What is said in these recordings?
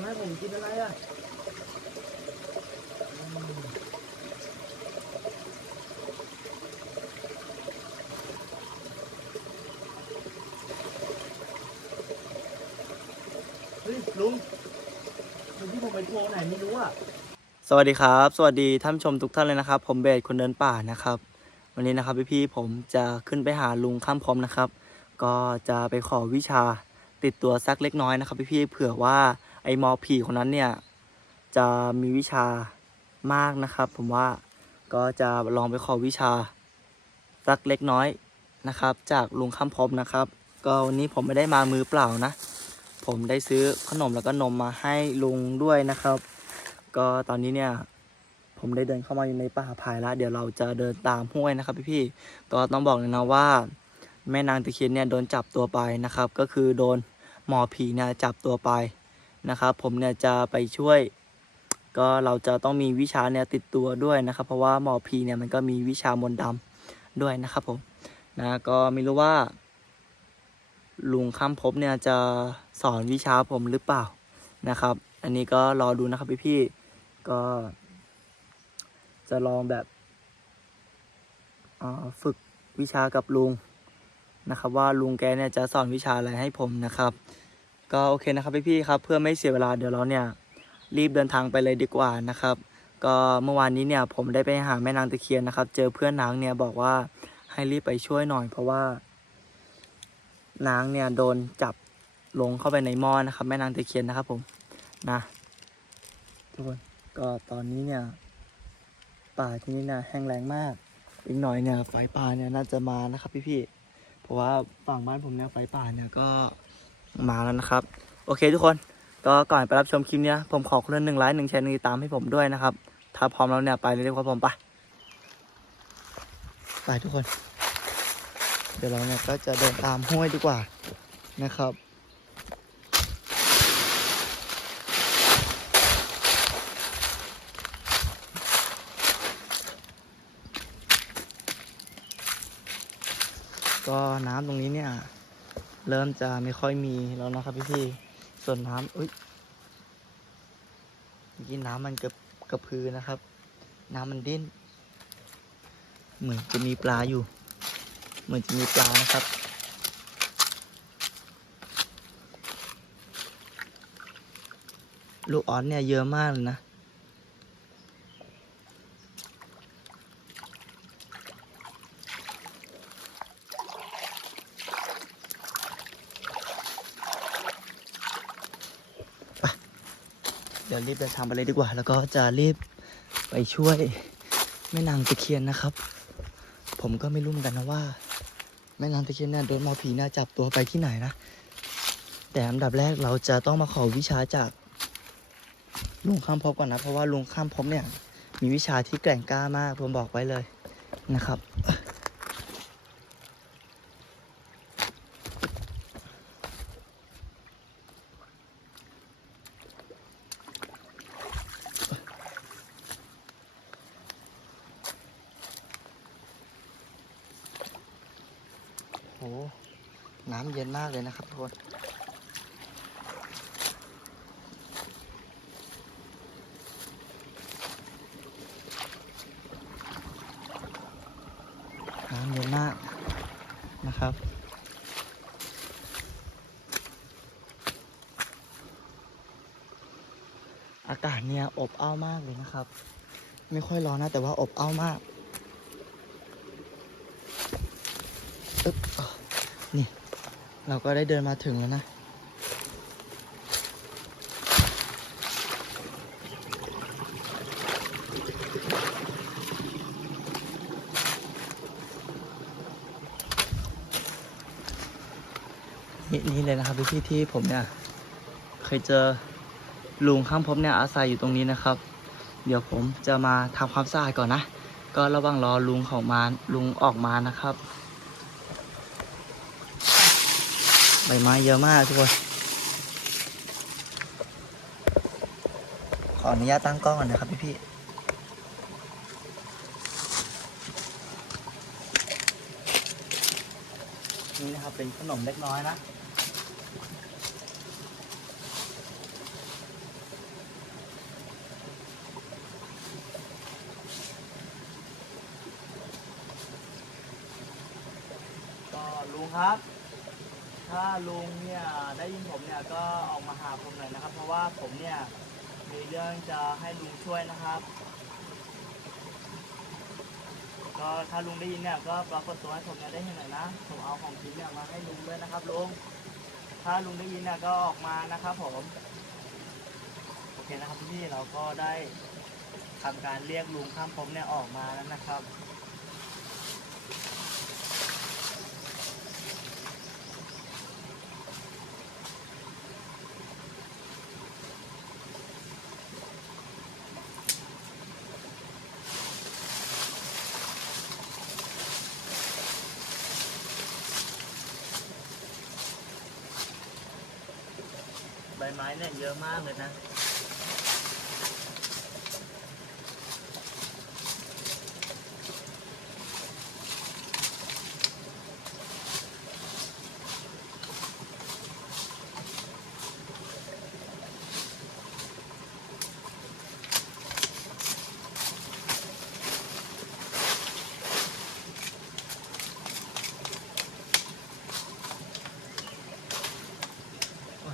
งให้ผมกินอะไรอะเฮ้ยลุงเมื่อกี้ผมไปโทรไหนไม่รู้อะ สวัสดีครับ สวัสดีท่านผู้ชมทุกท่านเลยนะครับ ผมเบสคนเดินป่านะครับ วันนี้นะครับพี่ๆผมจะขึ้นไปหาลุงข้ามพร้อมนะครับ ก็จะไปขอวิชาติดตัวสักเล็กน้อยนะครับพี่ๆเผื่อว่า ไอ้มอผีคนนั้นเนี่ย จะมีวิชามากนะครับ ผมว่าก็จะลองไปขอวิชาสักเล็กน้อยนะครับ จากลุงข้ามพรมนะครับ ก็วันนี้ผมไม่ได้มามือเปล่านะ ผมได้ซื้อขนมแล้วก็นมมาให้ลุงด้วยนะครับ ก็ตอนนี้เนี่ยผมได้เดินเข้ามาอยู่ในป่าพายแล้ว เดี๋ยวเราจะเดินตามห้วยนะครับ พี่ๆก็ต้องบอกเลยนะว่า แม่นางตะเคียนเนี่ยโดนจับตัวไปนะครับ ก็คือโดนหมอผีเนี่ยจับตัวไป นะครับผมเนี่ยจะไปช่วย ก็เราจะต้องมีวิชาเนี่ยติดตัวด้วยนะครับ เพราะว่าหมอผีเนี่ยมันก็มีวิชามนต์ดำด้วยนะครับผมนะก็ไม่รู้ว่า ลุงข้ามภพเนี่ยจะสอนวิชาผมหรือเปล่านะครับ อันนี้ก็รอดูนะครับพี่ๆก็ จะลองแบบฝึกวิชากับลุงนะครับ ว่าลุงแกเนี่ยจะสอนวิชาอะไรให้ผมนะครับ ก็โอเคนะครับพี่ๆครับเพื่อไม่เสียเวลาเดี๋ยวเราเนี่ยรีบเดินทางไปเลยดีกว่านะครับ ก็เมื่อวานนี้เนี่ยผมได้ไปหาแม่นางตะเคียนนะครับ เจอเพื่อนนางเนี่ยบอกว่าให้รีบไปช่วยหน่อย เพราะว่านางเนี่ยโดนจับลงเข้าไปในหม้อนะครับ แม่นางตะเคียนนะครับ ผมนะทุกคนก็ตอนนี้เนี่ยป่าที่นี่นี่ยแห้งแล้งมาก อีกหน่อยเนี่ยไฟป่าเนี่ยน่าจะมานะครับ พี่ๆเพราะว่าฝั่งบ้านผมเนี่ยไฟป่าเนี่ยก็ มาแล้วนะครับ โอเคทุกคนก็ก่อนไปรับชมคลิปเนี้ยผมขอคนละหนึ่งไลค์หนึ่งแชร์หนึ่งติดตามให้ผมด้วยนะครับ ถ้าพร้อมแล้วเนี่ยไปเลยดีกว่าผมไปไปทุกคน เดี๋ยวเราเนี่ยก็จะเดินตามห้วยดีกว่านะครับก็น้ำตรงนี้เนี่ย เริ่มจะไม่ค่อยมีแล้วนะครับพี่พี่ส่วนน้ำอุ้ยเมื่อกี้น้ำมันกระกระพือนะครับ น้ำมันดิ้น เหมือนจะมีปลาอยู่ เหมือนจะมีปลานะครับ ลูกออสเนี่ยเยอะมากเลยนะ รีบเดินทางไปเลยดีกว่า แล้วก็จะรีบไปช่วยแม่นางตะเคียนนะครับ ผมก็ไม่รู้เหมือนกันนะว่า แม่นางตะเคียนเนี่ยโดนหมอผีเนี่ยจับตัวไปที่ไหนนะ แต่อันดับแรกเราจะต้องมาขอวิชาจากลุงข้ามภพก่อนนะ เพราะว่าลุงข้ามภพเนี่ย มีวิชาที่แกร่งกล้ามากผมบอกไว้เลยนะครับ โอ้น้ำเย็นมากเลยนะครับทุกคน น้ำเยอะมากนะครับอากาศเนี่ยอบอ้าวมากเลยนะครับ ไม่ค่อยร้อนนะ แต่ว่าอบอ้าวมากอึ๊บนี่ เราก็ได้เดินมาถึงแล้วนะ นี่ นี่ที่ผมเนี่ย เคยเจอลุงข้ามภพเนี่ยอาศัยอยู่ตรงนี้นะครับ เดี๋ยวผมจะมาทำความสะอาดก่อนนะ ก็ระว่างรอลุงเขามาลุงออกมานะครับ ใบไม้เยอะมากทุกคนขออนุญาตตั้งกล้องก่อนนะครับพี่พี่นี่นะครับเป็นขนมเล็กน้อยนะ ลุงครับ ถ้าลุงเนี่ยได้ยินผมเนี่ยก็ออกมาหาผมหน่อยนะครับ เพราะว่าผมเนี่ยมีเรื่องจะให้ลุงช่วยนะครับ ก็ถ้าลุงได้ยินเนี่ยก็ปรากฏตัวให้ผมเนี่ยได้เห็นหน่อยนะผมเอาของกินเนี่ยมาให้ลุงด้วยนะครับลุงถ้าลุงได้ยินเนี่ยก็ออกมานะครับ ผมโอเคนะครับพี่เราก็ได้ทำการเรียกลุงข้ามผมเนี่ยออกมาแล้วนะครับ ไม้เนี่ยเยอะมากเลยนะ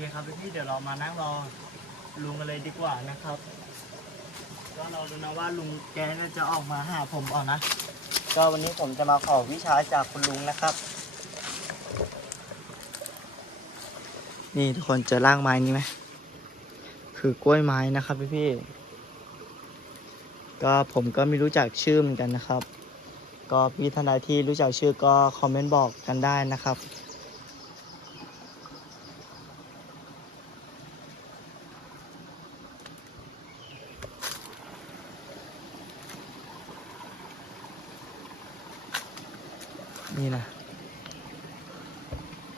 เคครับพี่เดี๋ยวเรามานั่งรอลุงกันเลยดีกว่านะครับ ก็เราดูนะว่าลุงแกน่าจะออกมาหาผมออกนะ ก็วันนี้ผมจะมาขอวิชาจากคุณลุงนะครับ นี่ทุกคนเจอร่างไม้นี้ไหมคือกล้วยไม้นะครับพี่ๆก็ผมก็ไม่รู้จักชื่อเหมือนกันนะครับ ก็พี่ท่านใดที่รู้จักชื่อก็คอมเมนต์บอกกันได้นะครับ นี่นะ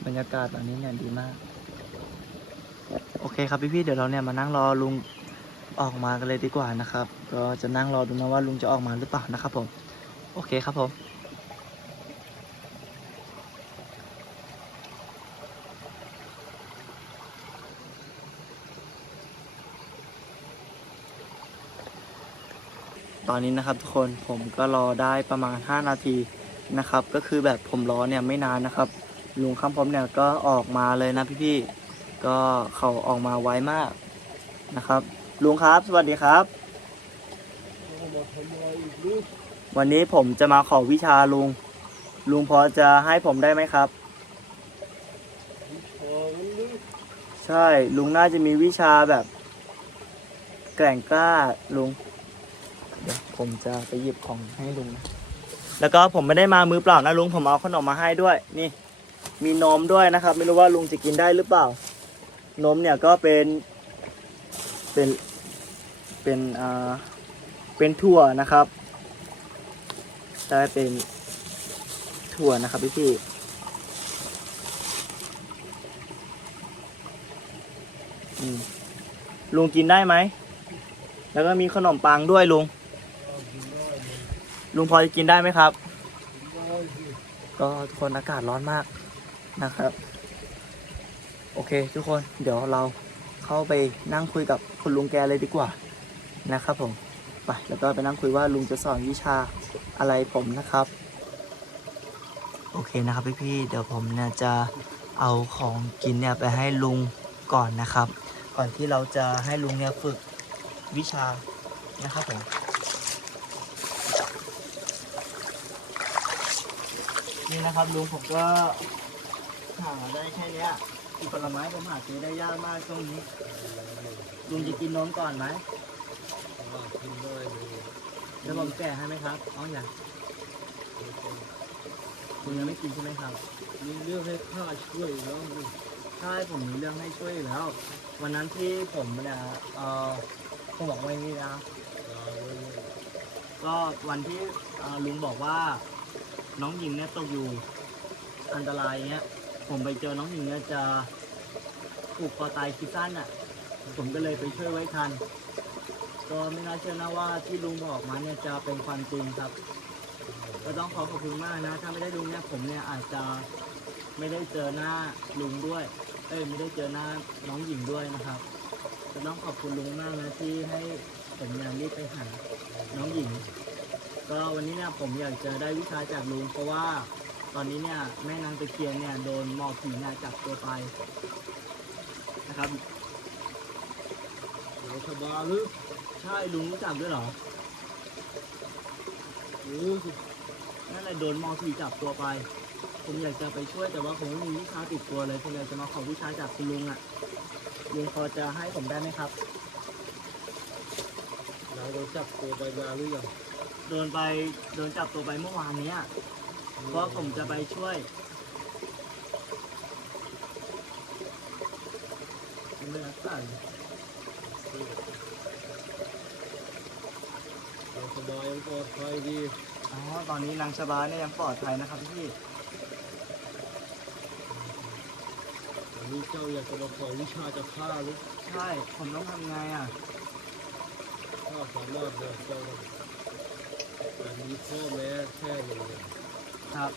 บรรยากาศตอนนี้เนี่ยดีมาก โอเคครับพี่ๆเดี๋ยวเราเนี่ยมานั่งรอลุงออกมากันเลยดีกว่านะครับ ก็จะนั่งรอดูนะว่าลุงจะออกมาหรือเปล่านะครับผม โอเคครับผมตอนนี้นะครับทุกคนผมก็รอได้ประมาณ 5 นาที นะครับ ก็คือแบบผมรอเนี่ยไม่นานนะครับ ลุงคำพร้อมเนี่ยก็ออกมาเลยนะพี่ๆก็เขาออกมาไวมากนะครับ ลุงครับ สวัสดีครับ วันนี้ผมจะมาขอวิชาลุง ลุงพอจะให้ผมได้ไหมครับ ใช่ลุงน่าจะมีวิชาแบบ แกร่งกล้าลุง เดี๋ยวผมจะไปหยิบของให้ลุงนะ แล้วก็ผมไม่ได้มามือเปล่านะลุงผมเอาขนมมาให้ด้วย นี่ มีนมด้วยนะครับ ไม่รู้ว่าลุงจะกินได้หรือเปล่า นมเนี่ยก็เป็น เป็นเป็นอ่าเป็นถั่วนะครับได้เป็นถั่วนะครับพี่พี่ลุงกินได้ไหม แล้วก็มีขนมปังด้วยลุง เอากินได้เลย ลุงพอจะกินได้ไหมครับ ก็ทุกคนอากาศร้อนมากนะครับ โอเค ทุกคนเดี๋ยวเราเข้าไปนั่งคุยกับคุณลุงแกเลยดีกว่านะครับผมไปแล้วก็ไปนั่งคุยว่าลุงจะสอนวิชาอะไรผมนะครับ โอเคนะครับพี่ๆเดี๋ยวผมเนี่ยจะเอาของกินเนี่ยไปให้ลุงก่อนนะครับ ก่อนที่เราจะให้ลุงเนี่ยฝึกวิชานะครับผม นี่นะครับลุงผมก็หาได้แค่เนี้ยอีกผลไม้ผมหาซื้อได้ยากมากช่วงนี้ลุงจะกินนมก่อนไหมอ่ากินได้เลยเดี๋ยวผมแกะให้ไหมครับอ๋ออย่าคุณยังไม่กินใช่ไหมครับ มีเรื่องให้ข้าช่วยแล้วลูกใช่ผมมีเรื่องให้ช่วยอยู่แล้ว วันนั้นที่ผมเนี่ยเออผมบอกไว้นี่นะลาไว้เลยก็วันที่เอ่อลุงบอกว่า น้องหญิงเนี่ยตกอยู่อันตรายเงี้ย ผมไปเจอน้องหญิงเนี่ยจะผูกคอตายคิดสั้นอะ ผมก็เลยไปช่วยไว้ทัน ก็ไม่น่าเชื่อนะว่าที่ลุงบอกมาเนี่ยจะเป็นความจริงครับ ก็ต้องขอขอบคุณมากนะ ถ้าไม่ได้ลุงเนี่ยผมเนี่ยอาจจะไม่ได้เจอหน้าลุงด้วย เอ้ยไม่ได้เจอหน้าน้องหญิงด้วยนะครับก็ต้องขอบคุณลุงมากนะที่ให้ผมเนี่ยรีบไปหาน้องหญิง ก็วันนี้เนี่ยผมอยากจะได้วิชาจากลุงเพราะว่าตอนนี้เนี่ยแม่นางตะเคียนเนี่ยโดนหมอผีเนี่ยจับตัวไปนะครับเราสบายหรือใช่ลุงรู้จักด้วยเหรอรู้สินั่นแหละโดนหมอผีจับตัวไป ผมอยากจะไปช่วยแต่ว่าผมไม่มีวิชาติดตัวเลยผมอยากจะมาขอวิชาจากคุณลุงอะลุงพอจะให้ผมได้ไหมครับ เราโดนจับตัวไปมาหรือยัง โดนไปโดนจับตัวไปเมื่อวานเนี้ยเพราะผมจะไปช่วย ไม่รักษาเราสบายยังปลอดภัยดีอ๋อตอนนี้นางชบาเนี่ยยังปลอดภัยนะครับพี่ วันนี้เจ้าอยากจะมาขอวิชาจากข้าหรือใช่ ผมต้องทำไงอะ ข้าสามารถบอกเจ้าได้ แต่มีข้อแม้แค่หนึ่งอย่างครับ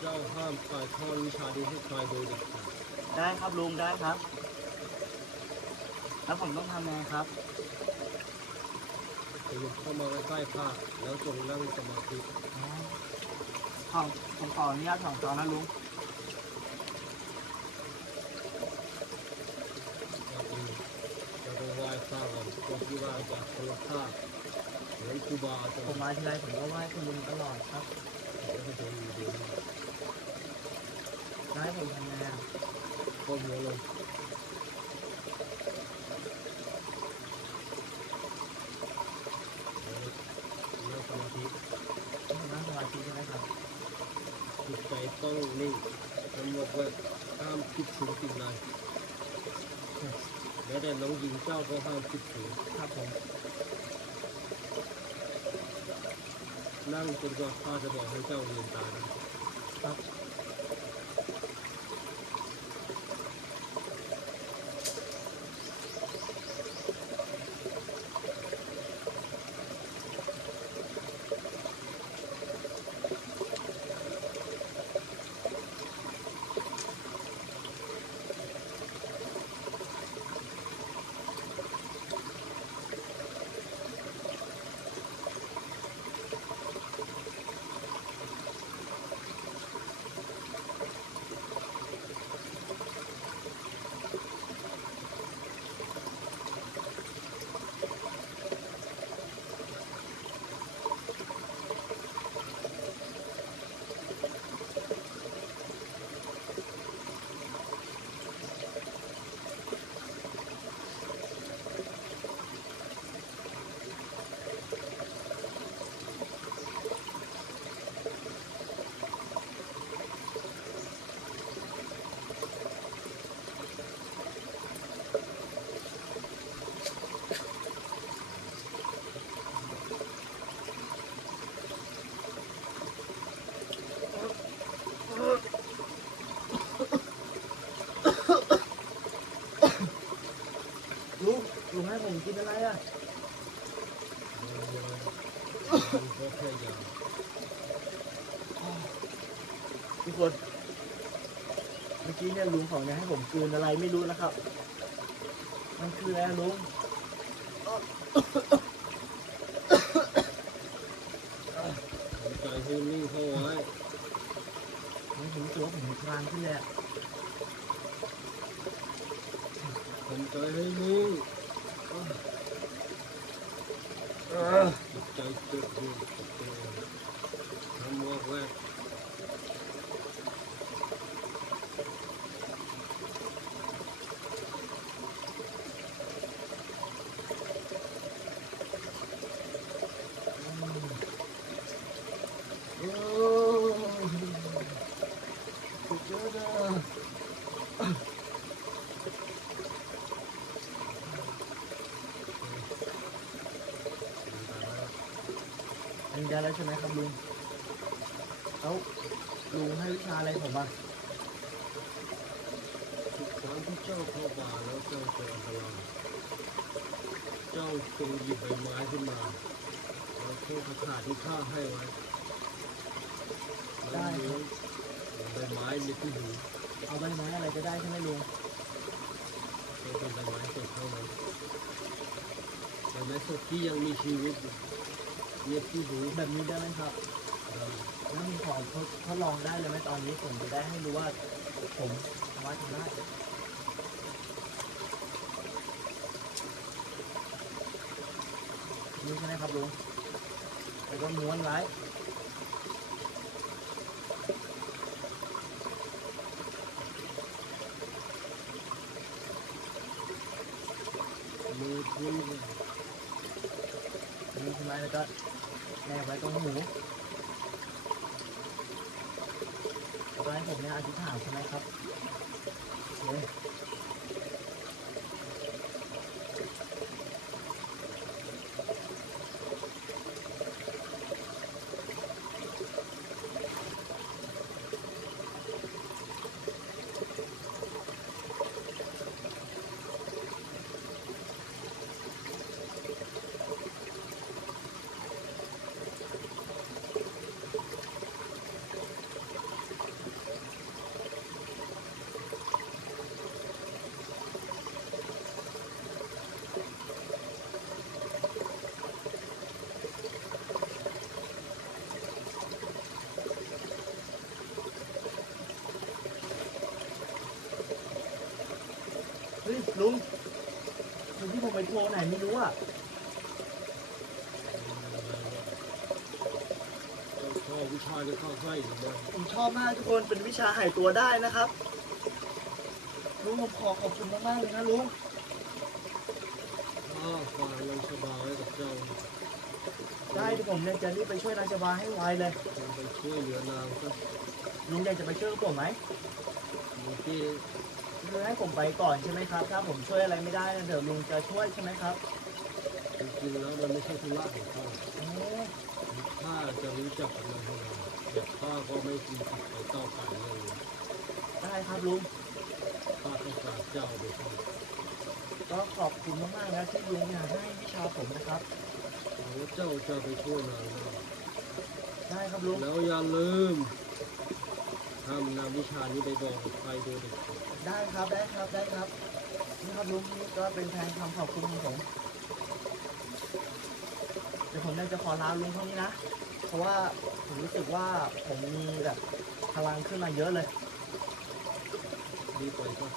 เจ้าห้ามถ่ายทอดวิชานี้ให้ใครโดยเด็ดขาดได้ครับลุงได้ครับ แล้วผมต้องทำไงครับ ขยับเข้ามาใกล้ๆข้าแล้วจงนั่งสมาธิอ๋อขอผมขออนุญาตสองตอนนะลุงเราเองเราต้องไหว้ข้าก่อนก่อนที่ว่าจะเคารพข้าเหมือน ครูบาอาจารผมย์มาทีไรผมก็ไหว้คุณลุงตลอดครับแล้วก็จะมีเดียวได้ผมทำไงอะก้มหัวลงแล้วนั่งสมาธิผมนั่งสมาธิใช่ไหมครับจิตใจต้องนิ่งกำหนดไว้ห้ามคิดถึงสิ่งใดแม้แต่น้องหญิงเจ้าก็ห้ามคิดถึงครับผม นั่งจนกว่าข้าจะบอกให้เจ้าเรียนตามครับ ทุกคนเมื่อกี้เนี่ยลุงของจะให้ผมกลืนอะไรไม่รู้นะครับ มันคืออะไรอะลุงทำใจให้นิ่งเข้าไว้ผมรู้สึกว่าผมมีพลังขึ้นเลยอะทำใจให้นิ่งจิตใจจดอยู่กับตัวเองทำวอกแวก โอ้สุดยอดอะอันนี้ได้แล้ว ใช่ไหมครับลุงเอ้าลุงให้วิชาอะไรผมอะทุกครั้งที่เจ้าเข้าป่าแล้วเจ้าเจออันตรายเจ้าจงหยิบใบไม้ขึ้นมาแล้วพูดคาถาที่ข้าให้ไว้แล้วเลี้ยงใบไม้ในที่หูเอาใบไม้อะไรก็ได้ใช่ไหมลุงต้องเป็นใบไม้สดเท่านั้นใบไม้สดที่ยังมีชีวิตอยู่ เย็บที่หูแบบนี้ได้ไหมครับแล้วมีของทดทดลองได้เลยไหมตอนนี้ผมจะได้ให้รู้ว่าผมสามารถทำได้นี่ใช่ไหมครับลุงแล้วก็ม้วนไว้ มือคุยเนี่ย นี่ใช่ ไว้แล้วก็แนบไว้ตรงหูแล้วก็ให้ผมเนี่ยอธิษฐานใช่ไหมครับเคเฮ้ย ลุงลุงที่ผมไปทัวร์ไหนไม่รู้อะเจ้าชอบวิชาจะเข้าให้หรือไม่ผมชอบมากทุกคนเป็นวิชาหายตัวได้นะครับลุงผมขอขอบคุณมากๆเลยนะลุงถ้าฝ่ายยังสบายกับเจ้าได้ที่ผมเนี่ยจะรีบไปช่วยนางชบาให้ไวเลยจงไปช่วยเหลือนางซะลุงอยากจะไปช่วยกับผมไหมเมื่อ กี้คือให้ผมไปก่อนใช่ไหมครับ ถ้าผมช่วยอะไรไม่ได้นะเดี๋ยวลุงจะช่วยใช่ไหมครับจริงๆแล้วมันไม่ใช่ธุระของข้าโอ้ข้าจะรู้จักกับนางเท่านั้นแต่ข้าก็ไม่มีสิทธิ์ไปเต้าไก่เลยได้ครับลุง ข้าต้องการเจ้าโดยเฉพาะก็ขอบคุณมากๆนะที่ลุงเนี่ยให้วิชาผมนะครับ แล้วเจ้าจะไปช่วยนางได้ได้ครับลุง แล้วอย่าลืมทำนำวิชานี้ไปบอกกับใครโดยเด็ดขาด ได้ครับได้ครับได้ครับนี่ครับลุงนี่ก็เป็นแทนคำขอบคุณของผมเดี๋ยวผมจะขอลาลุงเท่านี้นะ เพราะว่าผมรู้สึกว่าผมมีแบบพลังขึ้นมาเยอะเลยรีบไปซะ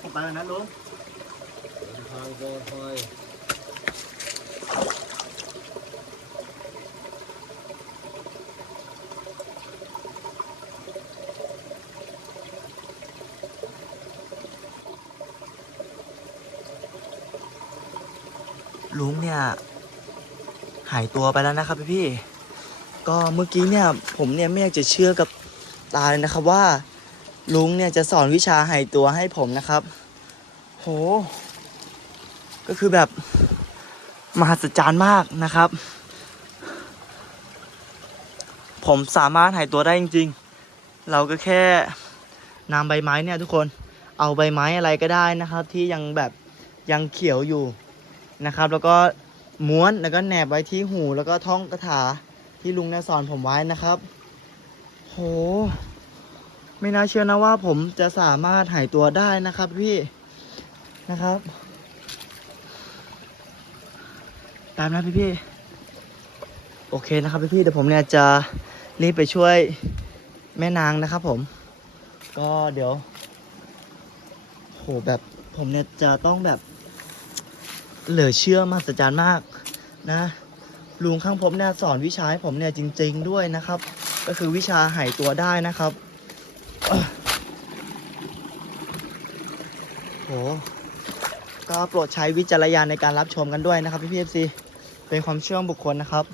ผมไปแล้วนะลุงเดินทางปลอดภัย ลุงเนี่ยหายตัวไปแล้วนะครับพี่พี่ก็เมื่อกี้เนี่ยผมเนี่ยไม่อยากจะเชื่อกับตาเลยนะครับว่าลุงเนี่ยจะสอนวิชาหายตัวให้ผมนะครับ โห ก็คือแบบมหัศจรรย์มากนะครับ ผมสามารถหายตัวได้จริง ๆ เราก็แค่นำใบไม้เนี่ยทุกคนเอาใบไม้อะไรก็ได้นะครับ ที่ยังแบบยังเขียวอยู่ นะครับแล้วก็ม้วนแล้วก็แหนบไว้ที่หูแล้วก็ท่องคาถาที่ลุงเนี่ยสอนผมไว้นะครับ โห ไม่น่าเชื่อนะว่าผมจะสามารถหายตัวได้นะครับพี่นะครับ ตามนะพี่พี่โอเคนะครับพี่พี่เดี๋ยวผมเนี่ยจะรีบไปช่วยแม่นางนะครับผม ก็เดี๋ยว โหแบบผมเนี่ยจะต้องแบบ เหลือเชื่อมหัศจรรย์มากนะลุงข้างผมเนี่ยสอนวิชาให้ผมเนี่ยจริง ๆ ด้วยนะครับ ก็คือวิชาหายตัวได้นะครับเอ้อโหก็โปรดใช้วิจารณญาณในการรับชมกันด้วยนะครับพี่พีเอฟซีเป็นความเชื่อบุคคลนะครับ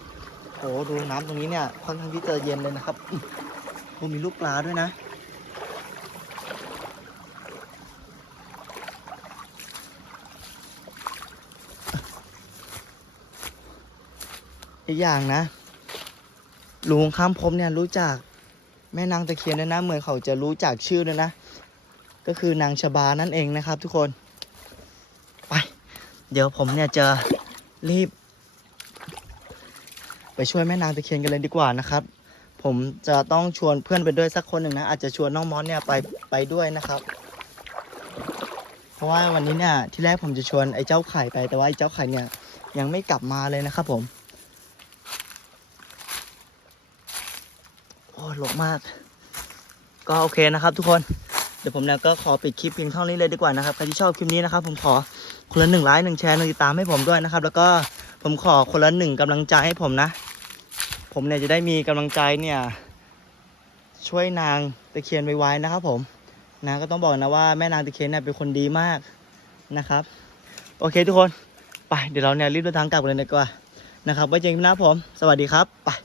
โหดูน้ำตรงนี้เนี่ยค่อนข้างที่จะเย็นเลยนะครับโหมีลูกปลาด้วยนะ อีกอย่างนะลุงข้ามพบเนี่ยรู้จักแม่นางตะเคียนด้วยนะ เหมือนเขาจะรู้จักชื่อด้วยนะ ก็คือนางชบานั่นเองนะครับ ทุกคนไปเดี๋ยวผมเนี่ยจะรีบ ไปช่วยแม่นางตะเคียนกันเลยดีกว่านะครับ ผมจะต้องชวนเพื่อนไปด้วยสักคนหนึ่งนะ อาจจะชวนน้องมอสเนี่ยไปไปด้วยนะครับ เพราะว่าวันนี้เนี่ยที่แรกผมจะชวนไอ้เจ้าไข่ไปแต่ว่าไอ้เจ้าไข่เนี่ยยังไม่กลับมาเลยนะครับผม โอ้ห ลบมาก ก็โอเคนะครับทุกคนเดี๋ยวผมเนี่ยก็ขอปิดคลิปเพียงเท่านี้เลยดีกว่านะครับใครที่ชอบคลิปนี้นะครับ ผมขอคนละหนึ่งไลค์หนึ่งแชร์หนึ่งติดตามให้ผมด้วยนะครับ แล้วก็ผมขอคนละหนึ่งกำลังใจให้ผมนะ ผมเนี่ยจะได้มีกำลังใจเนี่ย ช่วยนางตะเคียนไว้ๆนะครับ ผมนะก็ต้องบอกนะว่าแม่นางตะเคียนเนี่ยเป็นคนดีมากนะครับ โอเคทุกคนไปเดี๋ยวเราเนี่ยรีบเดินทางกลับกันเลยดีกว่านะครับไว้เจอกันนะผม สวัสดีครับไป